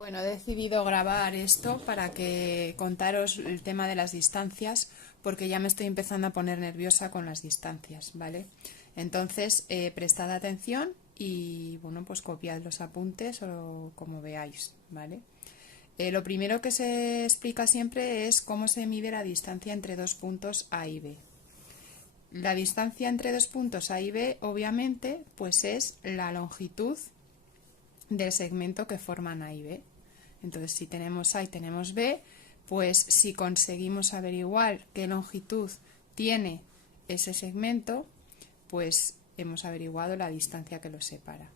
Bueno, he decidido grabar esto para que contaros el tema de las distancias, porque ya me estoy empezando a poner nerviosa con las distancias, ¿vale? Entonces, prestad atención y, bueno, pues copiad los apuntes o como veáis, ¿vale? Lo primero que se explica siempre es cómo se mide la distancia entre dos puntos A y B. La distancia entre dos puntos A y B, obviamente, pues es la longitud del segmento que forman A y B. Entonces, si tenemos A y tenemos B, pues si conseguimos averiguar qué longitud tiene ese segmento, pues hemos averiguado la distancia que los separa.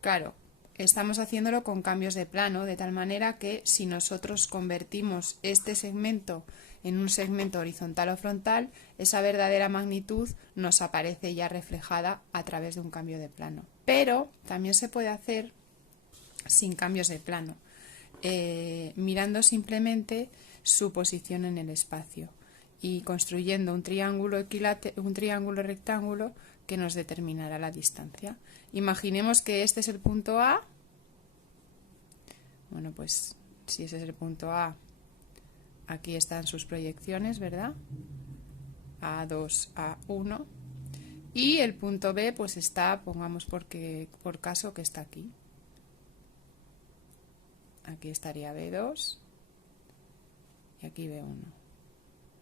Claro, estamos haciéndolo con cambios de plano, de tal manera que si nosotros convertimos este segmento en un segmento horizontal o frontal, esa verdadera magnitud nos aparece ya reflejada a través de un cambio de plano. Pero también se puede hacer sin cambios de plano, mirando simplemente su posición en el espacio y construyendo un triángulo rectángulo que nos determinará la distancia. Imaginemos que este es el punto A. Bueno, pues si ese es el punto A, aquí están sus proyecciones, ¿verdad? A2, A1. Y el punto B pues está, pongamos por caso que está aquí. Aquí estaría B2 y aquí B1,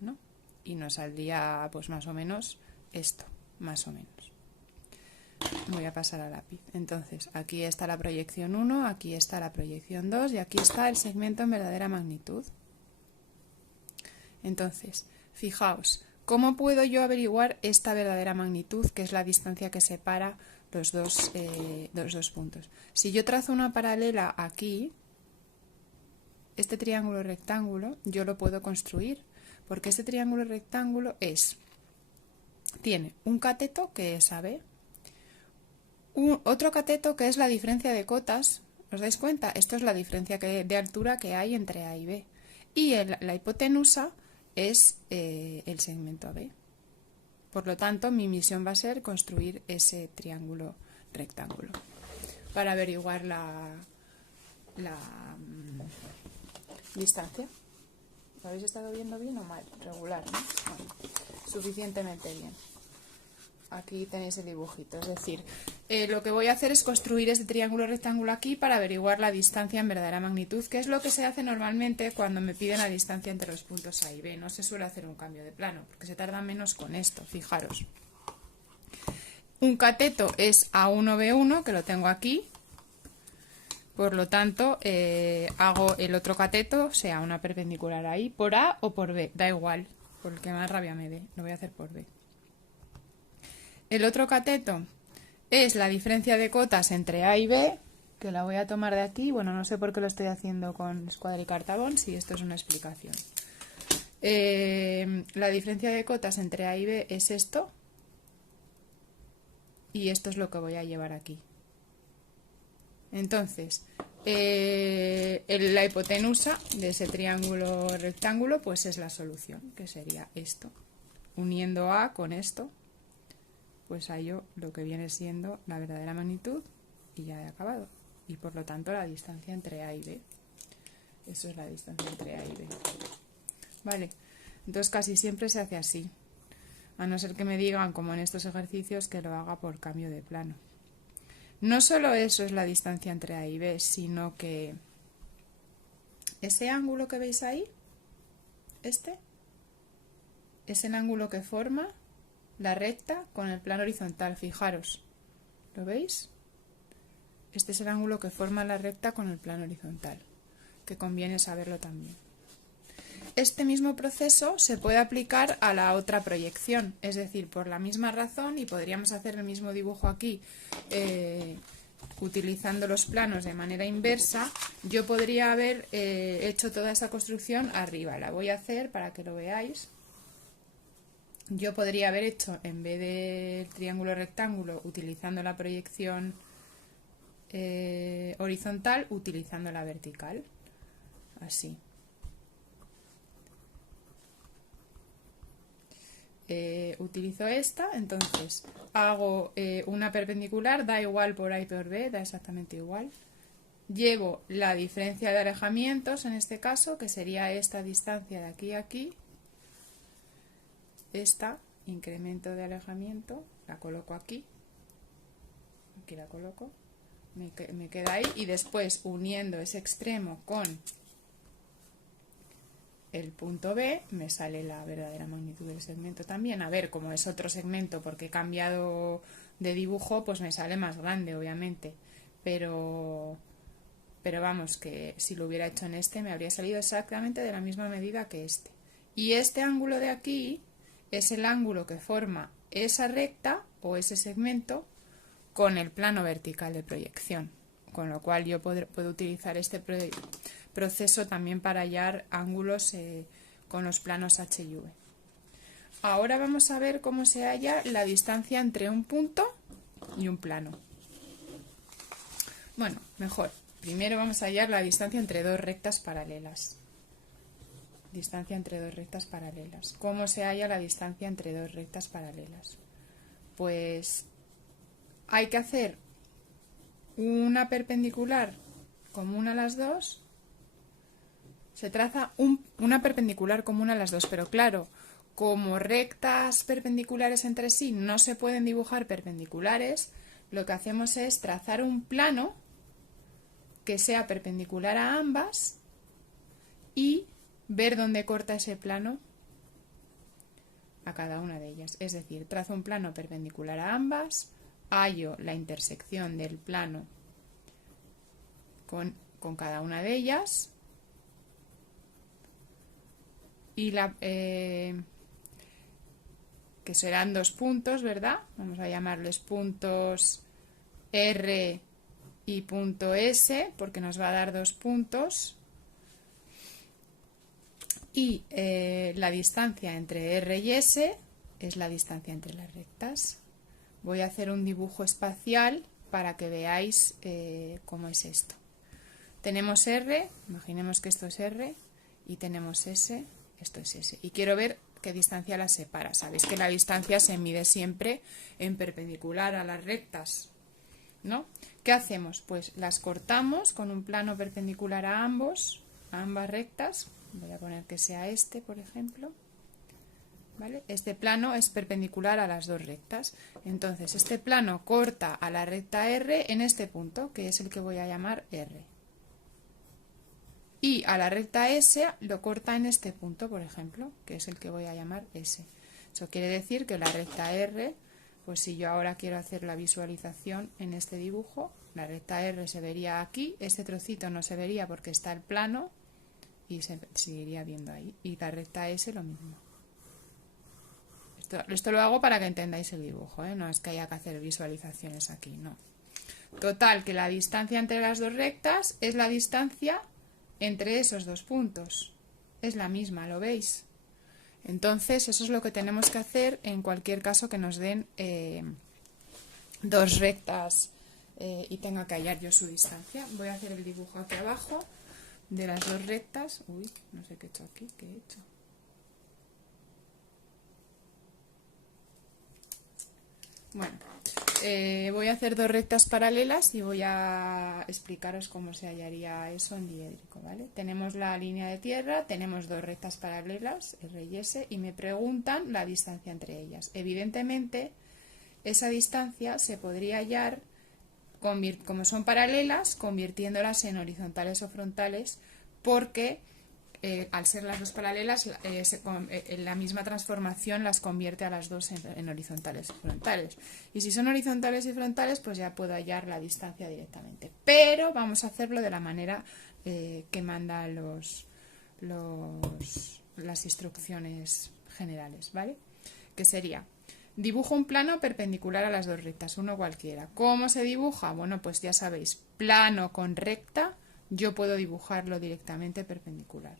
¿no? Y nos saldría pues más o menos esto, más o menos. Voy a pasar a lápiz. Entonces, aquí está la proyección 1, aquí está la proyección 2 y aquí está el segmento en verdadera magnitud. Entonces, fijaos, ¿cómo puedo yo averiguar esta verdadera magnitud, que es la distancia que separa los dos puntos? Si yo trazo una paralela aquí, este triángulo rectángulo yo lo puedo construir, porque este triángulo rectángulo tiene un cateto que es AB, otro cateto que es la diferencia de cotas. ¿Os dais cuenta? Esto es la diferencia de altura que hay entre A y B. Y la hipotenusa es el segmento AB. Por lo tanto, mi misión va a ser construir ese triángulo rectángulo para averiguar la distancia. ¿Lo habéis estado viendo bien o mal? Regular, ¿no? Bueno, suficientemente bien. Aquí tenéis el dibujito, es decir, lo que voy a hacer es construir este triángulo rectángulo aquí para averiguar la distancia en verdadera magnitud, que es lo que se hace normalmente cuando me piden la distancia entre los puntos A y B. No se suele hacer un cambio de plano, porque se tarda menos con esto, fijaros. Un cateto es A1B1, que lo tengo aquí, por lo tanto hago el otro cateto, sea una perpendicular ahí, por A o por B, da igual, por el que más rabia me dé, lo voy a hacer por B. El otro cateto es la diferencia de cotas entre A y B, que la voy a tomar de aquí. Bueno, no sé por qué lo estoy haciendo con escuadra y cartabón, si esto es una explicación. La diferencia de cotas entre A y B es esto, y esto es lo que voy a llevar aquí. Entonces, la hipotenusa de ese triángulo rectángulo pues es la solución, que sería esto. Uniendo A con esto, pues hallo lo que viene siendo la verdadera magnitud y ya he acabado. Y por lo tanto la distancia entre A y B. Eso es la distancia entre A y B. Vale, entonces casi siempre se hace así. A no ser que me digan, como en estos ejercicios, que lo haga por cambio de plano. No solo eso es la distancia entre A y B, sino que ese ángulo que veis ahí, este, es el ángulo que forma la recta con el plano horizontal. Fijaros, ¿lo veis? Este es el ángulo que forma la recta con el plano horizontal, que conviene saberlo también. Este mismo proceso se puede aplicar a la otra proyección, es decir, por la misma razón, y podríamos hacer el mismo dibujo aquí utilizando los planos de manera inversa. Yo podría haber hecho toda esta construcción arriba. La voy a hacer para que lo veáis. Yo podría haber hecho, en vez del triángulo rectángulo, utilizando la proyección horizontal, utilizando la vertical. Así. Utilizo esta, entonces hago una perpendicular, da igual por A y por B, da exactamente igual. llevo la diferencia de alejamientos, en este caso, que sería esta distancia de aquí a aquí, esta, incremento de alejamiento, la coloco aquí la coloco, me queda ahí, y después uniendo ese extremo con el punto B me sale la verdadera magnitud del segmento también. A ver, como es otro segmento porque he cambiado de dibujo, pues me sale más grande, obviamente, pero vamos, que si lo hubiera hecho en este me habría salido exactamente de la misma medida que este. Y este ángulo de aquí es el ángulo que forma esa recta o ese segmento con el plano vertical de proyección, con lo cual yo puedo utilizar este proceso también para hallar ángulos con los planos H y V. Ahora vamos a ver cómo se halla la distancia entre un punto y un plano. Bueno, mejor, primero vamos a hallar la distancia entre dos rectas paralelas. Distancia entre dos rectas paralelas. ¿Cómo se halla la distancia entre dos rectas paralelas? Pues hay que hacer una perpendicular común a las dos. Se traza una perpendicular común a las dos, pero claro, como rectas perpendiculares entre sí no se pueden dibujar perpendiculares, lo que hacemos es trazar un plano que sea perpendicular a ambas y ver dónde corta ese plano a cada una de ellas. Es decir, trazo un plano perpendicular a ambas, hallo la intersección del plano con cada una de ellas y que serán dos puntos, ¿verdad? Vamos a llamarles puntos R y punto S porque nos va a dar dos puntos, y la distancia entre R y S es la distancia entre las rectas. Voy a hacer un dibujo espacial para que veáis cómo es esto. Tenemos R, imaginemos que esto es R, y tenemos S, esto es S. Y quiero ver qué distancia las separa. Sabéis que la distancia se mide siempre en perpendicular a las rectas, ¿no? ¿Qué hacemos? Pues las cortamos con un plano perpendicular a ambas rectas. Voy a poner que sea este, por ejemplo. ¿Vale? Este plano es perpendicular a las dos rectas. Entonces, este plano corta a la recta R en este punto, que es el que voy a llamar R. Y a la recta S lo corta en este punto, por ejemplo, que es el que voy a llamar S. Eso quiere decir que la recta R, pues si yo ahora quiero hacer la visualización en este dibujo, la recta R se vería aquí, este trocito no se vería porque está el plano y se seguiría viendo ahí. Y la recta S lo mismo. Esto lo hago para que entendáis el dibujo, ¿eh? No es que haya que hacer visualizaciones aquí, no. Total, que la distancia entre las dos rectas es la distancia entre esos dos puntos. Es la misma, ¿lo veis? Entonces, eso es lo que tenemos que hacer en cualquier caso que nos den dos rectas y tenga que hallar yo su distancia. Voy a hacer el dibujo aquí abajo de las dos rectas. Uy, no sé qué he hecho aquí, ¿qué he hecho? Bueno, voy a hacer dos rectas paralelas y voy a explicaros cómo se hallaría eso en diédrico, ¿vale? Tenemos la línea de tierra, tenemos dos rectas paralelas, R y S, y me preguntan la distancia entre ellas. Evidentemente, esa distancia se podría hallar, como son paralelas, convirtiéndolas en horizontales o frontales, porque al ser las dos paralelas, la misma transformación las convierte a las dos en horizontales y frontales. Y si son horizontales y frontales, pues ya puedo hallar la distancia directamente. Pero vamos a hacerlo de la manera que mandan las instrucciones generales, ¿vale? Que sería: dibujo un plano perpendicular a las dos rectas, uno cualquiera. ¿Cómo se dibuja? Bueno, pues ya sabéis, plano con recta, yo puedo dibujarlo directamente perpendicular.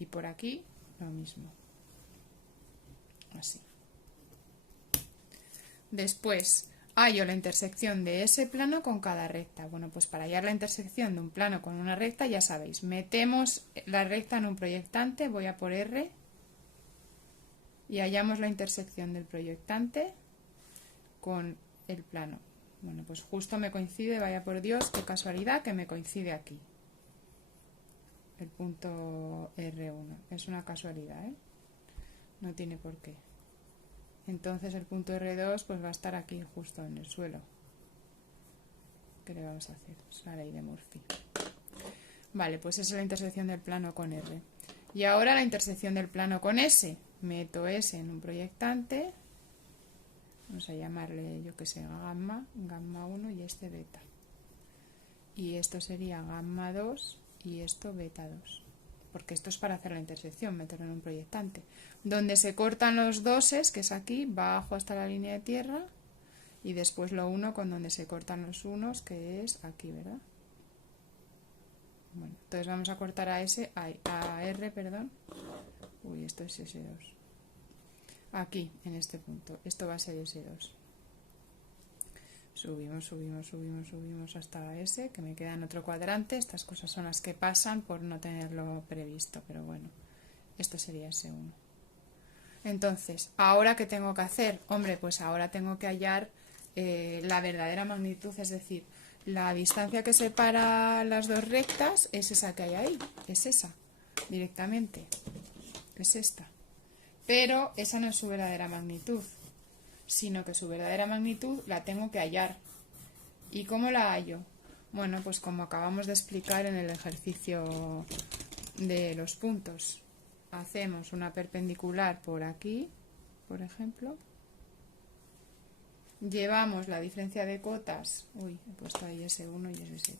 Y por aquí lo mismo. Así. Después hallo la intersección de ese plano con cada recta. Bueno, pues para hallar la intersección de un plano con una recta, ya sabéis, metemos la recta en un proyectante, voy a por R, y hallamos la intersección del proyectante con el plano. Bueno, pues justo me coincide, vaya por Dios, qué casualidad que me coincide aquí. El punto R1. Es una casualidad, ¿eh? No tiene por qué. Entonces el punto R2 pues va a estar aquí, justo en el suelo. ¿Qué le vamos a hacer? Es la ley de Murphy. Vale, pues esa es la intersección del plano con R. Y ahora la intersección del plano con S. Meto S en un proyectante. Vamos a llamarle, yo que sé, gamma 1 y este beta. Y esto sería gamma 2 y esto beta 2. Porque esto es para hacer la intersección, meterlo en un proyectante. Donde se cortan los doses, que es aquí, bajo hasta la línea de tierra. Y después lo uno con donde se cortan los unos, que es aquí, ¿verdad? Bueno, entonces vamos a cortar a R, perdón. Uy, esto es S2. Aquí, en este punto. Esto va a ser S2. Subimos hasta S, que me queda en otro cuadrante. Estas cosas son las que pasan por no tenerlo previsto, pero bueno, esto sería S1. Entonces, ¿ahora qué tengo que hacer? Hombre, pues ahora tengo que hallar la verdadera magnitud, es decir, la distancia que separa las dos rectas es esa que hay ahí, es esa, directamente, es esta. Pero esa no es su verdadera magnitud, sino que su verdadera magnitud la tengo que hallar. ¿Y cómo la hallo? Bueno, pues como acabamos de explicar en el ejercicio de los puntos. Hacemos una perpendicular por aquí, por ejemplo. Llevamos la diferencia de cotas. Uy, he puesto ahí S1 y S2.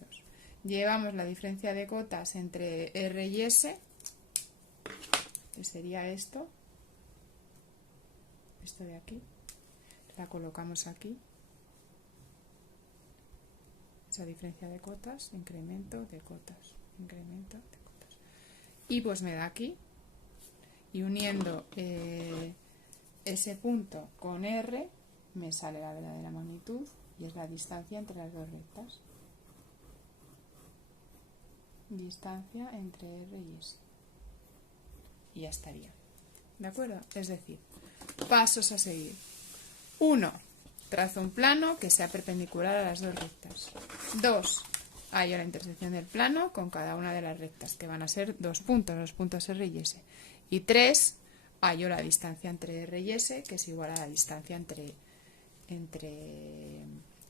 Llevamos la diferencia de cotas entre R y S, que sería esto. Esto de aquí. La colocamos aquí. Esa diferencia de cotas, incremento de cotas, incremento de cotas. Y pues me da aquí. Y uniendo ese punto con R, me sale la verdadera magnitud y es la distancia entre las dos rectas. Distancia entre R y S. Y ya estaría. ¿De acuerdo? Es decir, pasos a seguir. 1. Trazo un plano que sea perpendicular a las dos rectas. 2. Hallo la intersección del plano con cada una de las rectas, que van a ser dos puntos R y S. Y 3. Hallo la distancia entre R y S, que es igual a la distancia entre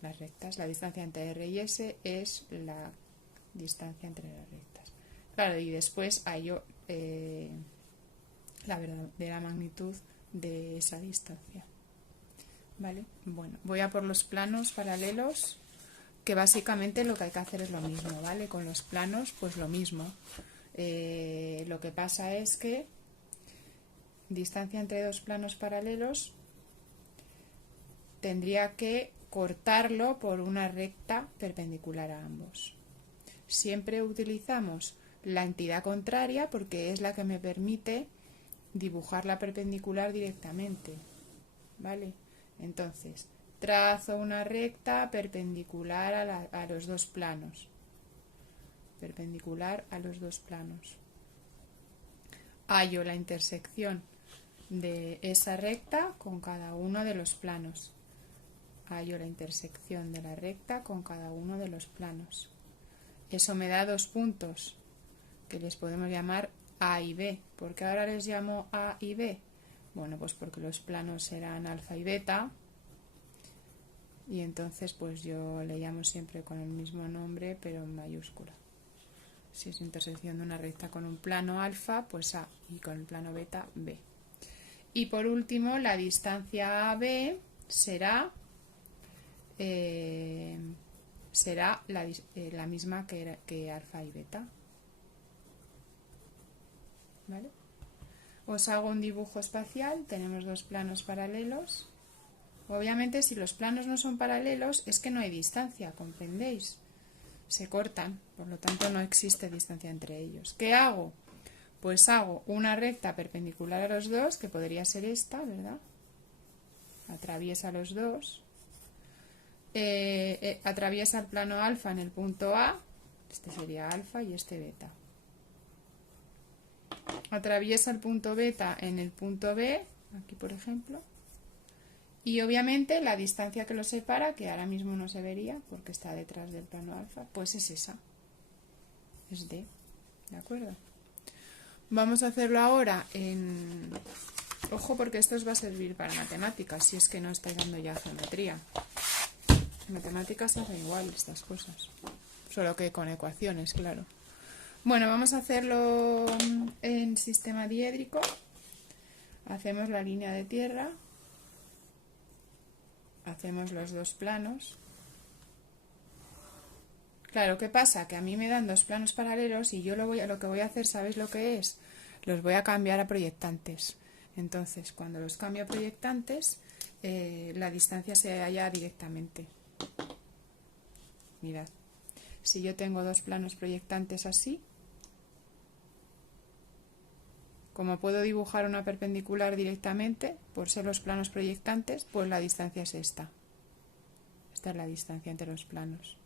las rectas. La distancia entre R y S es la distancia entre las rectas. Claro, y después hallo la verdadera magnitud de esa distancia. ¿Vale? Bueno, voy a por los planos paralelos, que básicamente lo que hay que hacer es lo mismo, ¿vale? Con los planos, pues lo mismo. Lo que pasa es que distancia entre dos planos paralelos tendría que cortarlo por una recta perpendicular a ambos. Siempre utilizamos la entidad contraria porque es la que me permite dibujar la perpendicular directamente, ¿vale? Entonces, trazo una recta perpendicular a los dos planos. Perpendicular a los dos planos. Hallo la intersección de esa recta con cada uno de los planos. Hallo la intersección de la recta con cada uno de los planos. Eso me da dos puntos que les podemos llamar A y B. ¿Por qué ahora les llamo A y B? Bueno, pues porque los planos serán alfa y beta y entonces pues yo le llamo siempre con el mismo nombre pero en mayúscula. Si es intersección de una recta con un plano alfa, pues A, y con el plano beta, B. Y por último, la distancia AB será la misma que alfa y beta. ¿Vale? Os hago un dibujo espacial, tenemos dos planos paralelos. Obviamente si los planos no son paralelos es que no hay distancia, ¿comprendéis? Se cortan, por lo tanto no existe distancia entre ellos. ¿Qué hago? Pues hago una recta perpendicular a los dos, que podría ser esta, ¿verdad? Atraviesa los dos. Atraviesa el plano alfa en el punto A, este sería alfa y este beta. Atraviesa el punto beta en el punto B, aquí por ejemplo, Y obviamente la distancia que los separa, que ahora mismo no se vería porque está detrás del plano alfa, pues es esa. Es D. ¿De acuerdo? Vamos a hacerlo ahora en... Ojo porque esto os va a servir para matemáticas, si es que no estáis dando ya geometría. En matemáticas se hacen igual estas cosas, solo que con ecuaciones, claro. Bueno, vamos a hacerlo en sistema diédrico. Hacemos la línea de tierra. Hacemos los dos planos. Claro, ¿qué pasa? Que a mí me dan dos planos paralelos y yo lo que voy a hacer, ¿sabéis lo que es? Los voy a cambiar a proyectantes. Entonces, cuando los cambio a proyectantes, la distancia se halla directamente. Mirad, si yo tengo dos planos proyectantes así, como puedo dibujar una perpendicular directamente, por ser los planos proyectantes, pues la distancia es esta. Esta es la distancia entre los planos.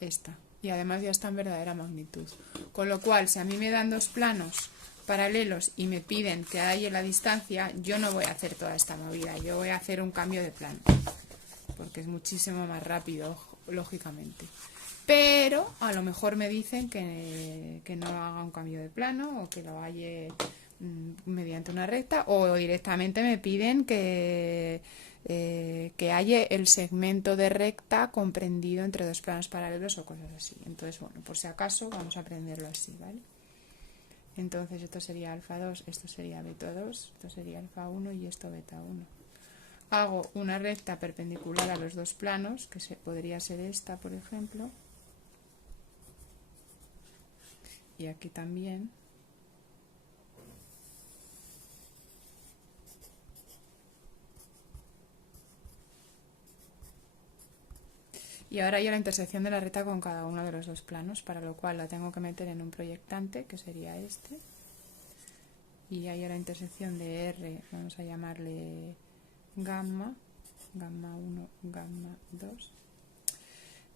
Esta. Y además ya está en verdadera magnitud. Con lo cual, si a mí me dan dos planos paralelos y me piden que haya la distancia, yo no voy a hacer toda esta movida. Yo voy a hacer un cambio de plano. Porque es muchísimo más rápido, lógicamente. Pero a lo mejor me dicen que no haga un cambio de plano o que lo halle mediante una recta, o directamente me piden que haya el segmento de recta comprendido entre dos planos paralelos o cosas así. Entonces, bueno, por si acaso vamos a aprenderlo así, ¿vale? Entonces esto sería alfa 2, esto sería beta 2, esto sería alfa 1 y esto beta 1. Hago una recta perpendicular a los dos planos, que podría ser esta, por ejemplo. Y aquí también. Y ahora hay la intersección de la recta con cada uno de los dos planos, para lo cual la tengo que meter en un proyectante, que sería este. Y hay la intersección de R, vamos a llamarle gamma, gamma 1, gamma 2.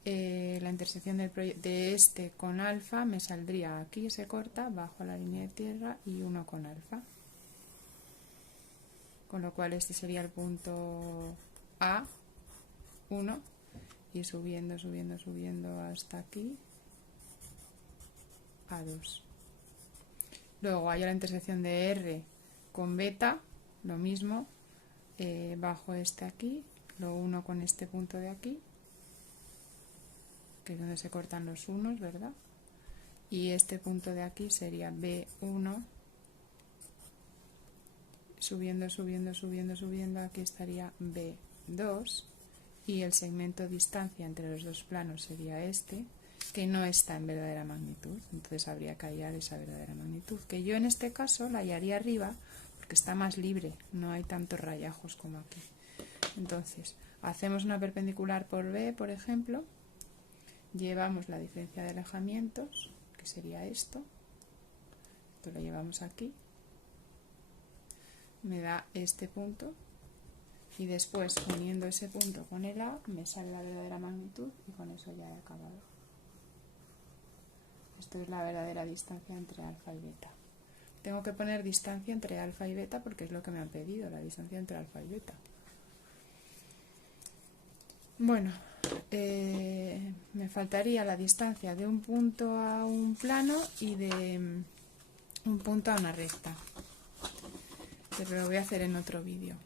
La intersección de este con alfa me saldría aquí, se corta, bajo la línea de tierra y 1 con alfa. Con lo cual este sería el punto A1 y subiendo, subiendo, subiendo hasta aquí, A2. Luego hay la intersección de R con beta, lo mismo, bajo este aquí, lo uno con este punto de aquí, que es donde se cortan los unos, ¿verdad? Y este punto de aquí sería B1, subiendo, subiendo, subiendo, subiendo, aquí estaría B2, y el segmento distancia entre los dos planos sería este, que no está en verdadera magnitud, entonces habría que hallar esa verdadera magnitud, que yo en este caso la hallaría arriba, porque está más libre, no hay tantos rayajos como aquí. Entonces, hacemos una perpendicular por B, por ejemplo, llevamos la diferencia de alejamientos, que sería esto lo llevamos aquí, me da este punto, y después uniendo ese punto con el A me sale la verdadera magnitud y con eso ya he acabado. Esto es la verdadera distancia entre alfa y beta. Tengo que poner distancia entre alfa y beta porque es lo que me han pedido, la distancia entre alfa y beta. Bueno, me faltaría la distancia de un punto a un plano y de un punto a una recta. Pero lo voy a hacer en otro vídeo.